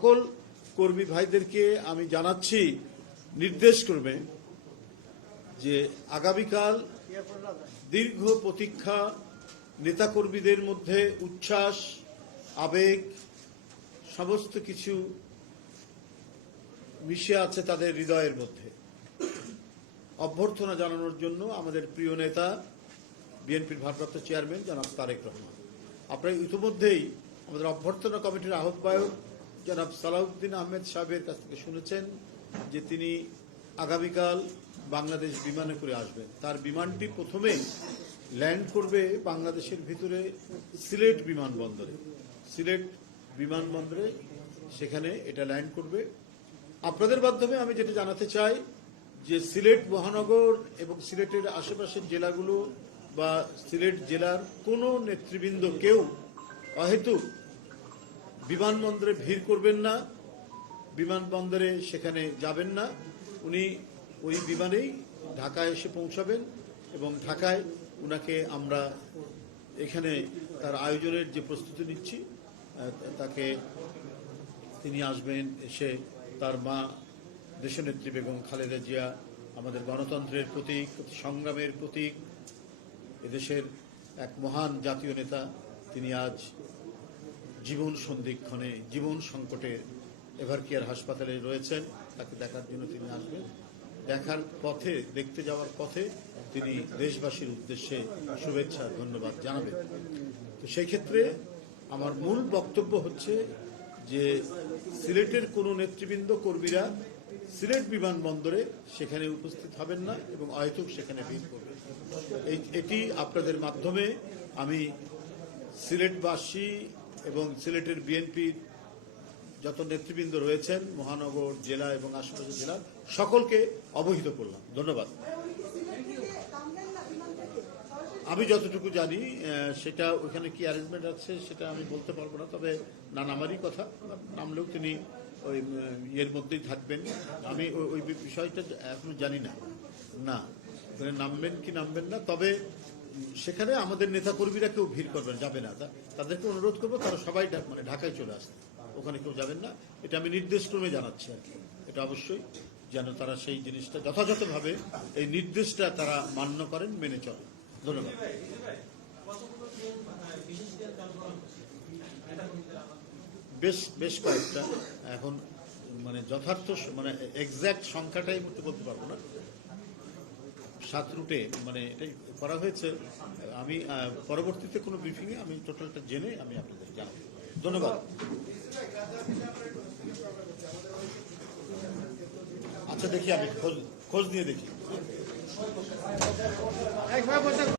সকল কর্মী ভাইদেরকে আমি জানাচ্ছি নির্দেশ করবে যে আগামীকাল দীর্ঘ প্রতীক্ষা নেতাকর্মীদের মধ্যে উচ্ছ্বাস আবেগ সমস্ত কিছু মিশে আছে তাদের হৃদয়ের মধ্যে অভ্যর্থনা জানানোর জন্য আমাদের প্রিয় নেতা বিএনপির ভারপ্রাপ্ত চেয়ারম্যান জনাব তারেক রহমান আপনার ইতিমধ্যেই আমাদের অভ্যর্থনা কমিটির আহ্বায়ক জনাব সালাউদ্দিন আহমেদ সাহেবের কাছ থেকে শুনেছেন যে তিনি আগামীকাল বাংলাদেশ বিমানে করে আসবেন তার বিমানটি প্রথমে ল্যান্ড করবে বাংলাদেশের ভিতরে সিলেট বিমানবন্দরে সিলেট বিমানবন্দরে সেখানে এটা ল্যান্ড করবে আপনাদের মাধ্যমে আমি যেটা জানাতে চাই যে সিলেট মহানগর এবং সিলেটের আশেপাশের জেলাগুলো বা সিলেট জেলার কোনো নেতৃবৃন্দ কেউ অহেতুক বিমানবন্দরে ভিড় করবেন না বিমানবন্দরে সেখানে যাবেন না উনি ওই বিমানেই ঢাকায় এসে পৌঁছাবেন এবং ঢাকায় উনাকে আমরা এখানে তার আয়োজনের যে প্রস্তুতি নিচ্ছি তাকে তিনি আসবেন এসে তার মা দেশনেত্রী বেগম খালেদা জিয়া আমাদের গণতন্ত্রের প্রতীক সংগ্রামের প্রতীক এদেশের এক মহান জাতীয় নেতা তিনি আজ জীবন সন্ধিক্ষণে জীবন সংকটে এভার কেয়ার হাসপাতালে রয়েছেন তাকে দেখার জন্য তিনি আসবেন দেখার পথে দেখতে যাওয়ার পথে তিনি দেশবাসীর উদ্দেশ্যে শুভেচ্ছা ধন্যবাদ জানাবেন তো সেই ক্ষেত্রে আমার মূল বক্তব্য হচ্ছে যে সিলেটের কোনো নেতৃবৃন্দ কর্মীরা সিলেট বিমানবন্দরে সেখানে উপস্থিত হবেন না এবং আয়তক সেখানে ভিড় করবেন এটি আপনাদের মাধ্যমে আমি সিলেটবাসী এবং সিলেটের বিএনপির যত নেতৃবৃন্দ রয়েছেন মহানগর জেলা এবং আশেপাশের জেলা সকলকে অবহিত করলাম ধন্যবাদ আমি যতটুকু জানি সেটা ওইখানে কি অ্যারেঞ্জমেন্ট আছে সেটা আমি বলতে পারবো না তবে না নামারই কথা নামলেও তিনি ওই ইয়ের মধ্যেই থাকবেন আমি ওই বিষয়টা এখনো জানি না না মানে নামবেন কি নামবেন না তবে সেখানে আমাদের নেতাকর্মীরা কেউ ভিড় করবেন যাবে না তাদেরকে অনুরোধ করবো তারা সবাই মানে ঢাকায় চলে আসবে ওখানে কেউ যাবেন না এটা আমি নির্দেশক্রমে জানাচ্ছি আর কি এটা অবশ্যই যেন তারা সেই জিনিসটা যথাযথভাবে এই নির্দেশটা তারা মান্য করেন মেনে চলেন ধন্যবাদ বেশ বেশ কয়েকটা এখন মানে যথার্থ মানে এক্স্যাক্ট সংখ্যাটাই বলতে পারবো না সাত রুটে মানে এটাই করা হয়েছে আমি পরবর্তীতে কোনো ব্রিফিংয়ে আমি টোটালটা জেনে আমি আপনাদের জানাব ধন্যবাদ আচ্ছা দেখি আমি খোঁজ খোঁজ নিয়ে দেখি